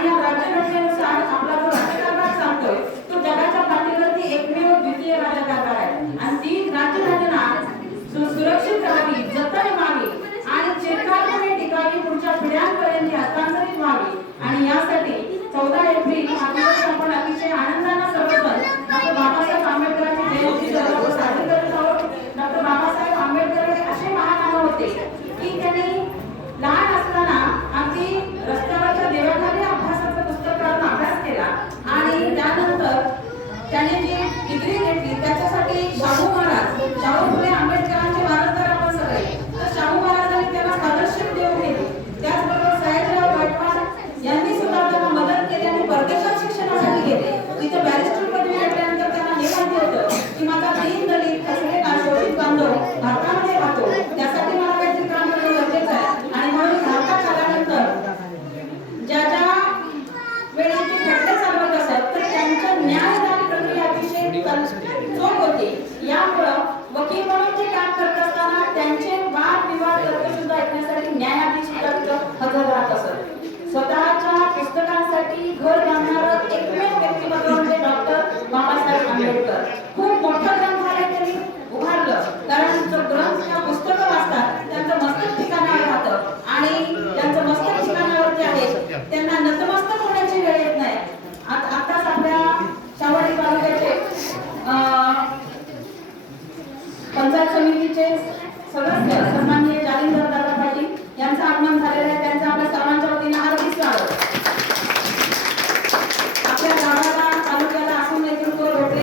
आणि या राज्यघटनेनुसार सांगतोय तो जगाच्या पातळीवरती एकमेव द्वितीय राज्यकारभार आहे. आणि ती राज्यघटना सुरक्षित चोख यामुळं वकील म्हणून ते काम करत असताना त्यांचे वादविवाद तर्क सुद्धा ऐकण्यासाठी न्यायाधीश हजर राहत असत. स्वतःच्या पुस्तकांसाठी घर बांधणार एकमेव व्यक्तिमत्व म्हणजे डॉक्टर बाबासाहेब आंबेडकर. खूप